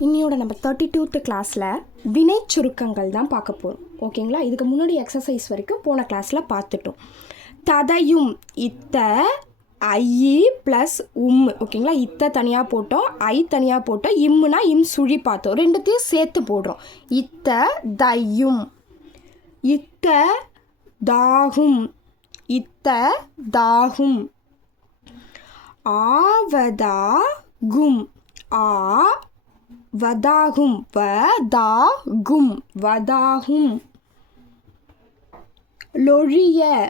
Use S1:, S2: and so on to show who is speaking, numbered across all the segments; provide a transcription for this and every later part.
S1: இன்னையோட நம்ம thirty tooth கிளாஸில் வினை சுருக்கங்கள் தான் பார்க்க போகிறோம் ஓகேங்களா? இதுக்கு முன்னாடி எக்ஸசைஸ் வரைக்கும் போன கிளாஸில் பார்த்துட்டோம். ததையும் இத்த ஐ ப்ளஸ் உம். ஓகேங்களா? இத்த தனியாக போட்டோம் ஐ தனியாக போட்டோம் இம்முனா இம் சுழி பார்த்தோம். ரெண்டுத்தையும் சேர்த்து போடுறோம். இத்த தையும். இத்த தாகும். இத்த தாகும். ஆவதாகும் ஆ வதாகும் வதாகும் வதாகும். லொழிய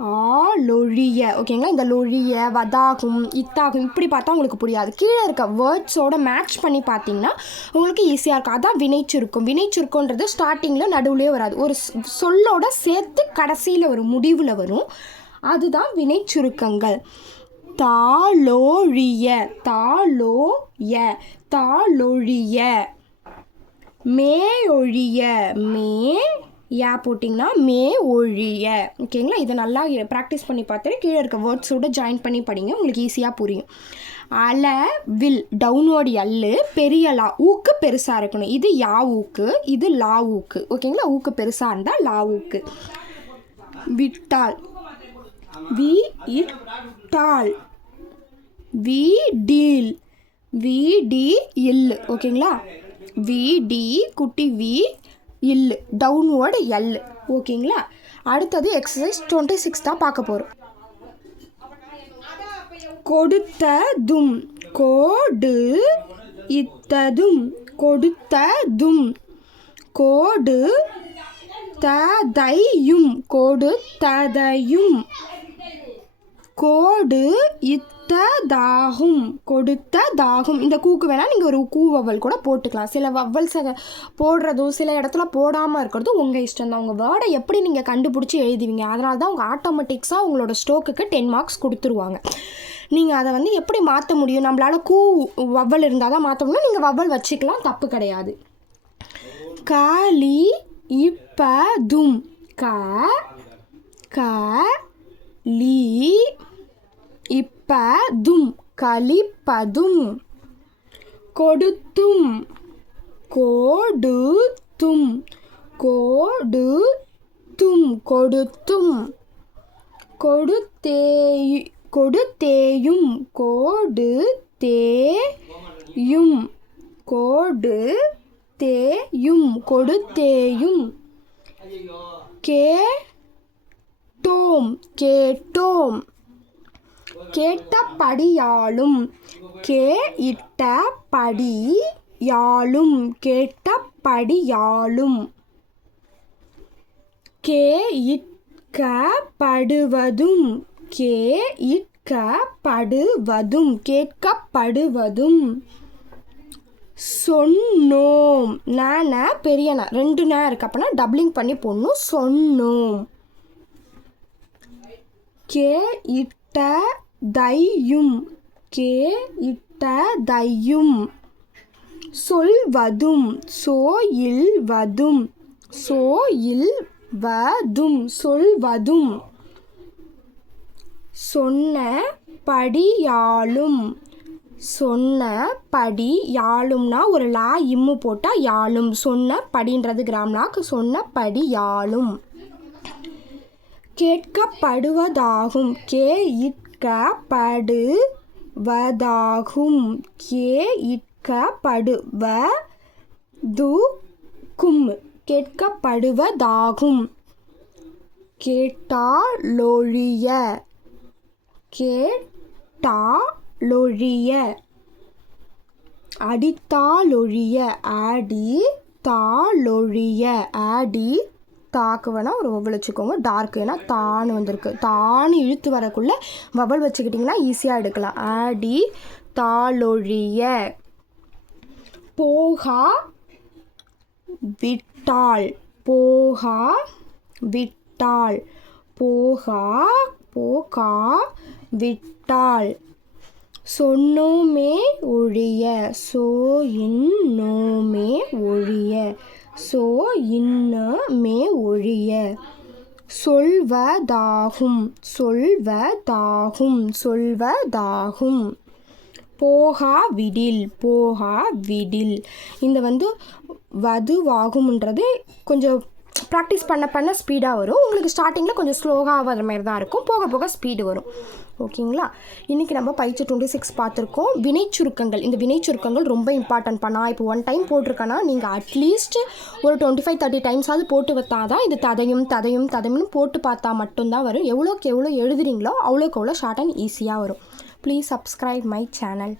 S1: ஆ லொழிய ஓகேங்களா இந்த லொழிய வதாகும் இத்தாகும் இப்படி பார்த்தா உங்களுக்கு புரியாது. கீழே இருக்க வேர்ட்ஸோட மேட்ச் பண்ணி பார்த்தீங்கன்னா உங்களுக்கு ஈஸியாக இருக்கும். அதான் வினைச்சுருக்கும் வினைச்சுருக்கம்ன்றது ஸ்டார்டிங்கில் நடுவுலேயே வராது. ஒரு சொ- சொல்லோட சேர்த்து கடைசியில் ஒரு முடிவில் வரும். அதுதான் வினைச்சுருக்கங்கள் தாளோழிய தாளோய தாளொழிய. மேயொழிய மே யா போட்டிங்கன்னா மே ஒழிய ஓகேங்களா? இதை நல்லா ப்ராக்டிஸ் பண்ணி பார்த்துட்டு கீழே இருக்க வேர்ட்ஸோடு ஜாயின் பண்ணி படிங்க. உங்களுக்கு ஈஸியாக புரியும். அல வில் டவுன்வோர்டு எல்லு பெரிய லா ஊக்கு பெருசாக இருக்கணும். இது யா ஊக்கு இது லா ஊக்கு. ஓகேங்களா? ஊக்கு பெருசாக இருந்தால் லா ஊக்கு. விட்டால். வி இட்டால். வி டீல் வி டி இல் ஓகேங்களா? வி டி குட்டி வி இல் டவுன்வோர்டு எல். ஓகேங்களா? அடுத்தது எக்ஸசைஸ் டுவெண்ட்டி சிக்ஸ் தான் பார்க்க போகிறோம் கொடுத்ததும் கோடு இத்ததும் கொடுத்ததும் கோடு ததையும் கோடு ததையும் கோடு இத் கொடுத்ததாகும் இந்த கூக்கு வேணால் நீங்கள் ஒரு கூ வவ்வல் கூட போட்டுக்கலாம். சில வவ்வல்ஸை போடுறதும் சில இடத்துல போடாமல் இருக்கிறதும் உங்கள் இஷ்டம் தான் உங்கள் வேர்டை எப்படி நீங்கள் கண்டுபிடிச்சி எழுதுவீங்க? அதனால தான் உங்கள் ஆட்டோமேட்டிக்ஸாக உங்களோட ஸ்டோக்குக்கு டென் மார்க்ஸ் கொடுத்துருவாங்க. நீங்கள் அதை வந்து எப்படி மாற்ற முடியும்? நம்மளால் கூ வவ்வல் இருந்தால் தான் மாற்ற முடியும். நீங்கள் வவ்வல் வச்சுக்கலாம். தப்பு கிடையாது. காலி இப்பதும் க க லீ. இப்பதும் கலிப்பதும் கொடுத்தும் கோடுத்தும். கோடுத்தும் கொடுத்தும். கொடுத்தேயு கொடுத்தேயும் கோடு தேயும் கோடு தேயும் கொடுத்தேயும். கேட்டோம் கேட்டோம். கேட்டபடியாலும் கே இட்ட படி யாழும் கேட்டபடியாலும் கே இட்கப்படுவதும் கே இட்கப்படுவதும் கேட்கப்படுவதும் சொன்னோம் நான பெரியனா ரெண்டு நா இருக்கு. அப்போனா டபுளிங் பண்ணி போடணும். சொன்னோம். கே இட்ட தையும் கே இட்ட தையும். சொல்வதும் சோயில்வதும் சோயில்வதும் சொல்வதும். சொன்ன படியாலும் சொன்ன படி யாழும்னா ஒரு லா இம்மு போட்டால் யாழும் சொன்ன படின்றது கிராம்லாக்கு சொன்ன படி யாழும் கேட்கப்படுவதாகும் கே இட் இட்கப்படுவதாகும் கே இட்கப்படுவதுக்கும் கேட்கப்படுவதாகும். கேட்டாலொழிய. கேட்டாலொழிய. அடித்தாலொழிய. அடி தாளொழிய அடி தாக்கு வேணால் ஒரு வவல் வச்சுக்கோங்க டார்க் ஏன்னா தான்னு வந்திருக்கு. தான்னு இழுத்து வரக்குள்ளே வவல் வச்சுக்கிட்டிங்கன்னா ஈஸியாக எடுக்கலாம். ஆடி தாளொழிய போகா விட்டாள். போகா விட்டாள். போகா போகா விட்டாள். சொன்னோமே ஒழிய சோ இன்னோமே ஒழிய. சோ இன்னமே ஒழிய சொல்வதாகும் சொல்வதாகும் சொல்வதாகும். போகா விடில் போகா விடில். இந்த வந்து வதுவாகும்ன்றது கொஞ்சம் ப்ராக்டிஸ் பண்ண பண்ண ஸ்பீடாக வரும். உங்களுக்கு ஸ்டார்டிங்கில் கொஞ்சம் ஸ்லோவாக வர மாதிரி தான் இருக்கும். போக போக ஸ்பீடு வரும். ஓகேங்களா? இன்றைக்கி நம்ம பயிற்சி டுவெண்ட்டி சிக்ஸ் பார்த்துருக்கோம். வினை சுருக்கங்கள். இந்த வினை சுருக்கங்கள் ரொம்ப இம்பார்ட்டன்ட் பண்ணா இப்போ ஒன் டைம் போட்டிருக்கேன்னா நீங்கள் அட்லீஸ்ட் ஒரு டுவெண்ட்டி ஃபைவ் தேர்ட்டி டைம்ஸாவது போட்டு வைத்தா தான் இது ததையும் ததையும் ததையும் போட்டு பார்த்தா மட்டும்தான் வரும். எவ்வளோக்கு எவ்வளோ எழுதுறீங்களோ அவ்வளோக்கு அவ்வளோ ஷார்ட் அண்ட் ஈஸியாக வரும். Please subscribe my channel